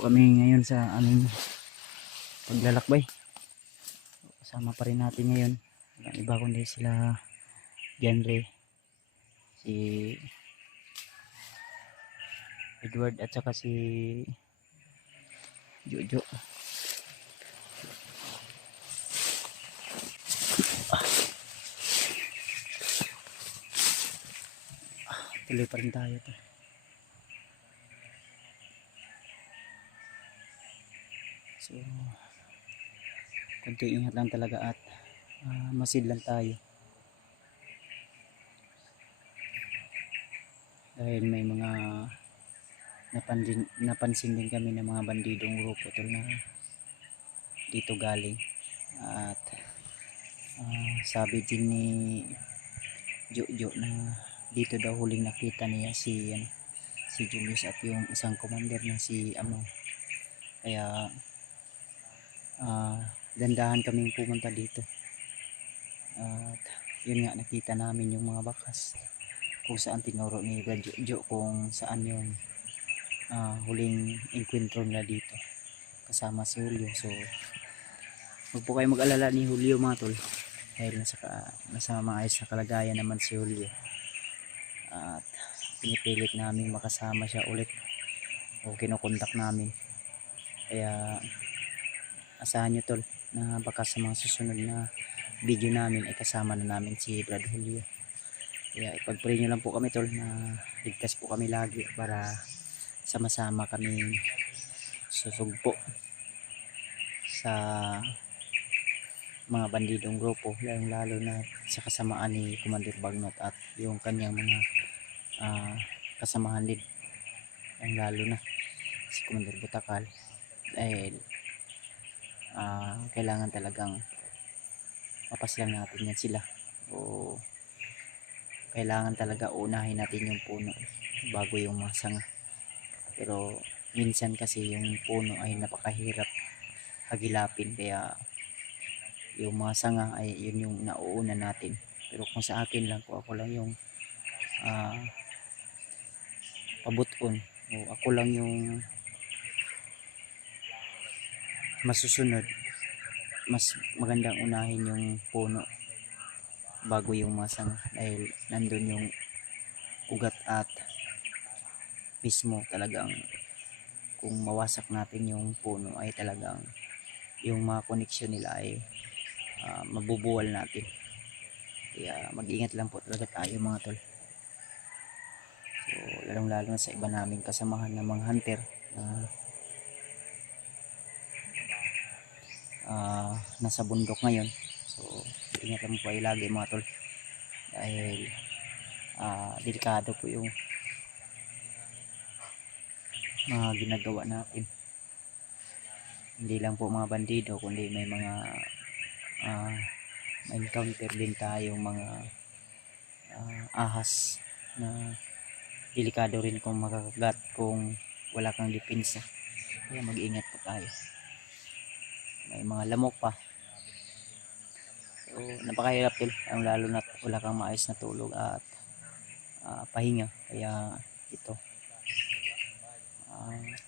po kami ngayon sa aming paglalakbay. Kasama pa rin natin ngayon ang iba kundi sila Genre, si Edward at saka si Jojo. Tuloy pa rin tayo to. So konti ingat lang talaga at masid lang tayo dahil may mga napansin din kami ng mga bandidong grupo to na dito galing at sabi din ni Jojo na dito daw huling nakita niya si Julius at yung isang commander na si Amo. Kaya dandahan kaming pumunta dito at yun nga, nakita namin yung mga bakas kung saan tinuro ni Jojo kung saan yung huling encuentro nila dito kasama si Julio. So huwag po kayo mag-alala ni Julio mga tol dahil nasa maayos na kalagayan naman si Julio at pinipilit namin makasama siya ulit o kinokontak namin. Kaya asahan nyo tol na baka sa mga susunod na video namin ay kasama na namin si Brad Julio. Kaya ipag-pray nyo lang po kami tol na ligtas po kami lagi para sama-sama kami susugpo sa mga bandidong grupo, lalo na sa kasamaan ni Commander Bagnot at yung kanyang mga kasamahan din, lalo na si Commander Butakal, dahil kailangan talagang mapaslang natin yan sila o kailangan talaga unahin natin yung puno bago yung mga sanga. Pero minsan kasi yung puno ay napakahirap hagilapin, kaya yung mga sanga ay yun yung nauuna natin. Pero kung sa akin lang, kung ako lang yung pabuton o ako lang yung masusunod, mas magandang unahin yung puno bago yung mga sanga dahil nandun yung ugat at mismo talagang kung mawasak natin yung puno ay talagang yung mga koneksyon nila ay mabubuwal natin. Kaya mag-ingat lang po talaga tayo mga tol. So lalong lalo na sa iba naming kasamahan ng mga hunter na nasa bundok ngayon. So ingat lang po kayo lagi mga tol dahil delikado po yung mga ginagawa natin. Hindi lang po mga bandido kundi may mga ma-encounter din tayong mga ahas na delikado rin kung makakagat kung wala kang depensa. Kaya mag-ingat po tayo. May mga lamok pa, so napakahirap din lalo na wala kang maayos na tulog at pahinga. Kaya ito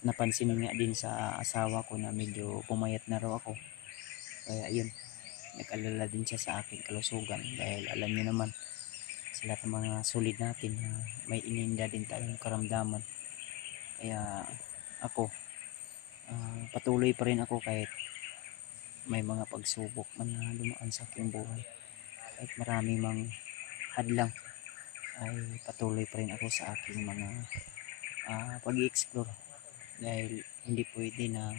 napansin nga din sa asawa ko na medyo pumayat na raw ako, kaya yun, nag-alala din siya sa aking kalusugan dahil alam niyo naman sa lahat ng mga sulid natin na may ininda din tayong karamdaman. Kaya ako patuloy pa rin ako kahit may mga pagsubok man na dumaan sa aking buhay, kahit marami mang hadlang ay patuloy pa rin ako sa aking mga pag-i-explore dahil hindi pwede na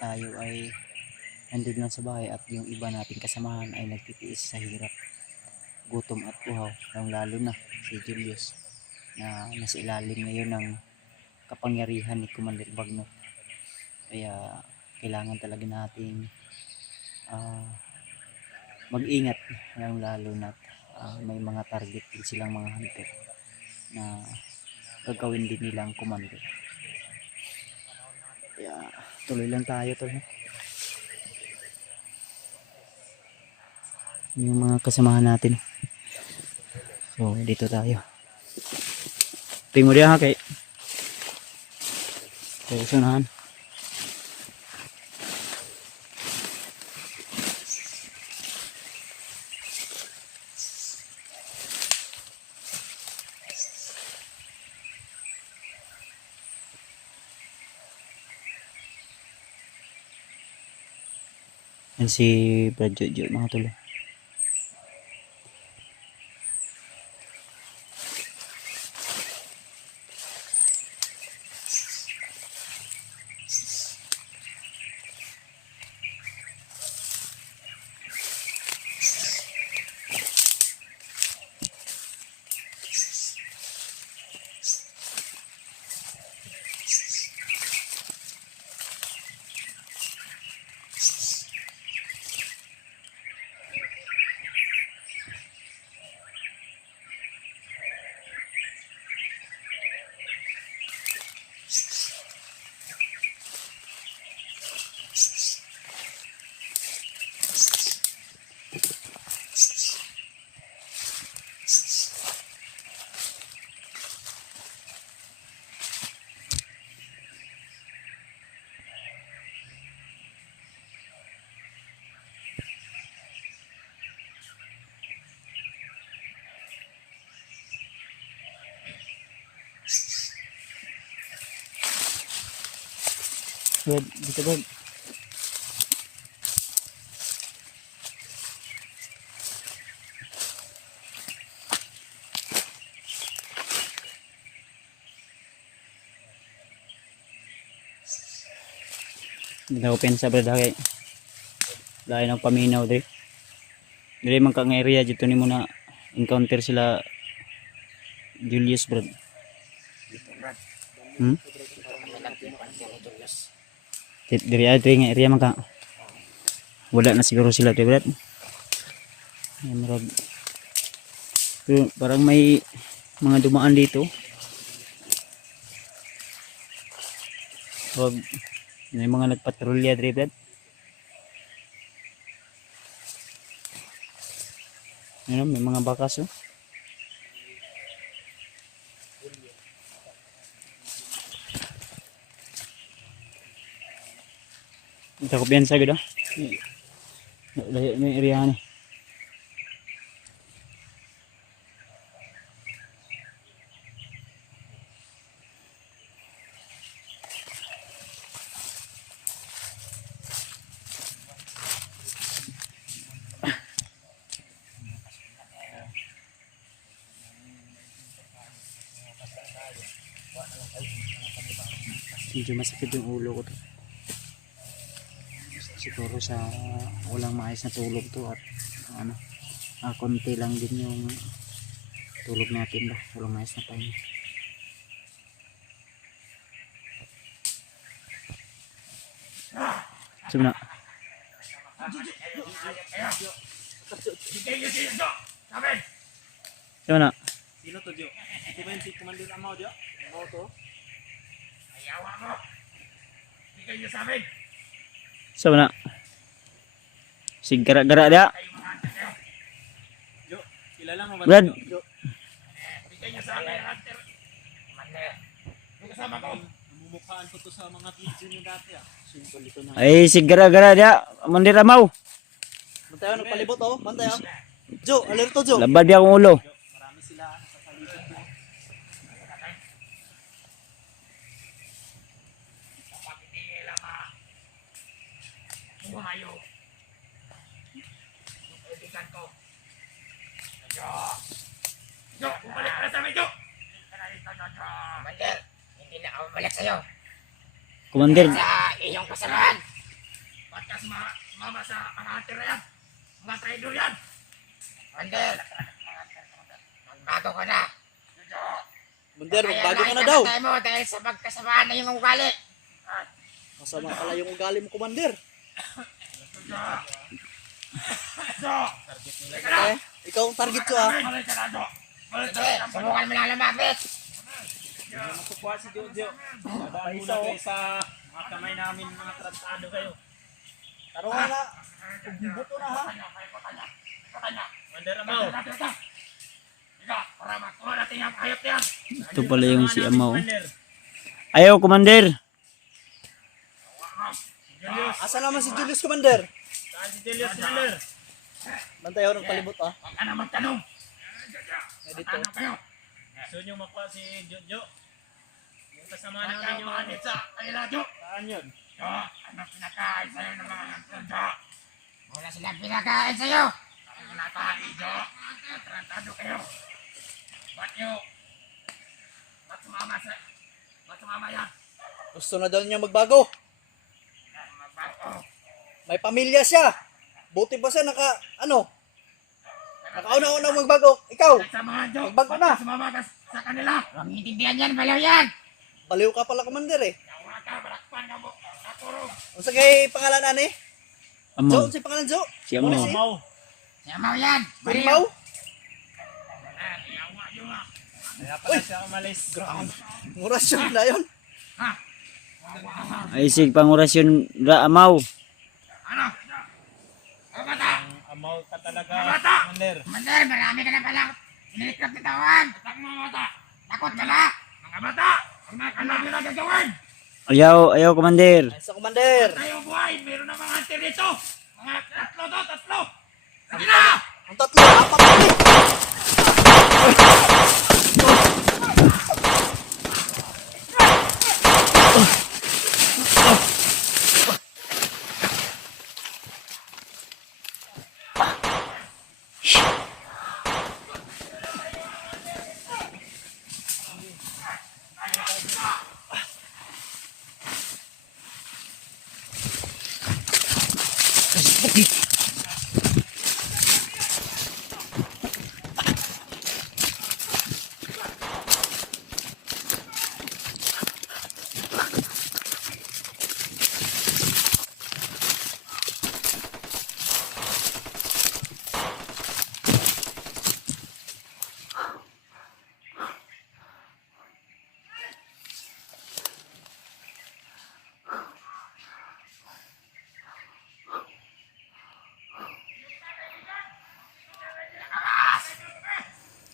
tayo ay nandun lang sa bahay at yung iba nating kasamahan ay nagtitiis sa hirap, gutom at uhaw, lalo na si Julius na nasa ilalim ngayon ng kapangyarihan ni Commander Bagnot. Kaya kailangan talaga nating mag-ingat, lalo na may mga target din silang mga hunter na gagawin din nilang commander. Kaya tuloy lang tayo tol. Yung mga kasamahan natin, so dito tayo. Tingnan mo diyan ha kay susunahan. Yan si Brad Jojo mga tol. Brad, dito Brad. Hindi ako pensa Brad kay lain ang paminaw dre. Dili man ka nga area dito ni mo na encounter sila Julius Brad. Hmm? Diri nga area man ka. Wala na siguro sila dre Brad. Yan Brad. Pero parang may mga dumaan dito. Wag may mga nagpatrolya dre Brad. Ano, may mga bakas oh. Ito ko piyansa gud ah. Layo may area ni. Medyo masakit yung ulo ko to. Siguro sa walang maayos na tulog to at ano, konti lang din yung tulog natin ba. Walang maayos na pahinga. Sumna. Sumna. Sino to, Jo? Ito ba yung si Commander Amaw, Jo? Amaw to? Ayawa mo! Bigay niyo sa amin! Sumna. Sigara-gara dia. Jo, kilala mo ba? Brad. Jo? Bigay niyo sa amin, Hunter! Commander! Yung kasama ko! Namumukhaan ko to sa mga video niyo dati, ah. Simple ito na. Ay sigara-gara dia. Mandir Amaw. Bantayan ng palibot oh, bantayan. Jo, alerto Jo. Labad dia ang ulo. Jo, marami sila sa palibot mo. Bumayo. Yung kaibigan ko. Jo! Jo! Bumalik ka na sa amin, Jo! Commander, hindi na ako bumalik sa'yo. Commander. Sa iyong kasalanan. Ba't ka sumama sa mga hunter na yan? Mga traidor yan! Commander, magbago ka na. Jo! Bantayan, bago ka na daw. Kaya mo dahil sa magkasamaan na yung ugali. Masama pala yung ugali mo, Commander. Okay, ikaw ang target ko ah. Subukan mo lang lumapit. Masukuha si Jojo. Dadaan muna kayo sa mga kamay namin, mga tratado kayo. Taro nga na. Buto na ha. Commander Amaw. Para makuha natin yung hayop yan. Ito pala yung si Amaw. Commander. Ayaw Commander. Julius. Asa naman si Julius, Commander? Saan si Julius, Commander? Bantayan ng palibot ah. Huwag ka na magtanong. Dito. Ano kayo? Gusto nyo makuha si Jojo? Yung kasama namin yung anit sa kanila, Jo. Saan yun? Jo, ano pinakain sa'yo ng mga Jojo? sila pinakain sa'yo. Ang nakain nyo. Tratado kayo. Ba't sumama yan? Gusto na daw niya magbago. Magbago. May pamilya siya. Buti pa siya nakauna-una magbago. Ikaw, Sa mga joke, magbago na. sumama ka sa kanila. Huwag intindihan yan, balaw yan. Baliw ka pala, Commander eh. Yawa ka, balakpan ka mo. Nakurog. Unsa kay pangalan ani? Jo, Amaw. unsa pangalan Jo? Si Amaw. Pulis, eh. Yamaw yan. Baliw. Yawa yun nga. Kaya pala siya umalis. Ngorasyon na yun. Ha? Ay sig pangorasyon ra Amaw. Ano? Mga bata! Ang amaw ka talaga, Bata! Commander. Commander, marami ka na palang inilikap ni Tawan. Batak mga bata. Takot ka na. Mga bata! Ang nakalaw nyo na gagawin. Ayaw Commander. Ay, sa Commander. Tayo buhay. Meron na mga antir dito. Mga tatlo. Sige na! Ang tatlo, apat na eh.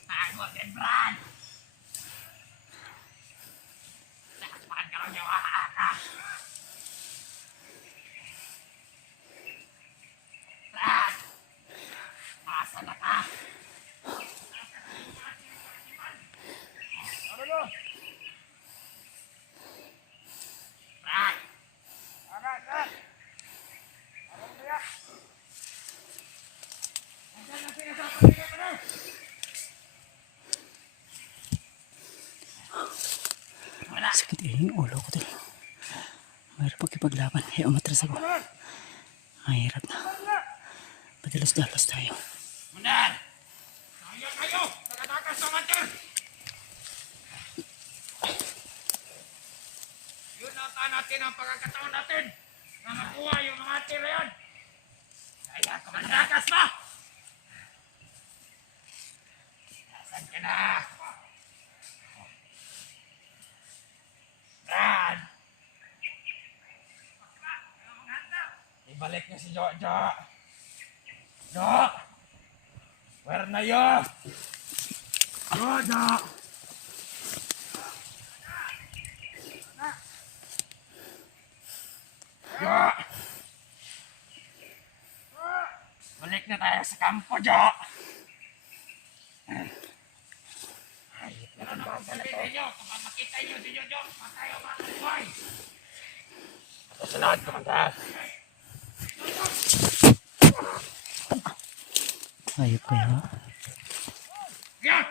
Tago din, Brad. Lakpan ka lang yung ka. Brad! Masa na ka? Brad! Sakit yung ulo ko din. Mahirap pagkipaglaban. Kaya umatras ako. Mahirap na. Padalos-dalos tayo. Commander! Sayang kayo! Nakatakas ng antir! Yun ang natin ang pagkakataon natin na makuha yung mga antir na yun! Kaya kumatakas ba? Nasaan ka na? Brad! Ibalik niyo si Jojo! Jo! Where na yun? Jojo! Jo! Balik na tayo sa kampo, Jo! Ayit na lang ang sabihin niyo. Kapag makita niyo si Jojo, matayo matuloy. Sunod, Commander. Ayop kayo. Yan!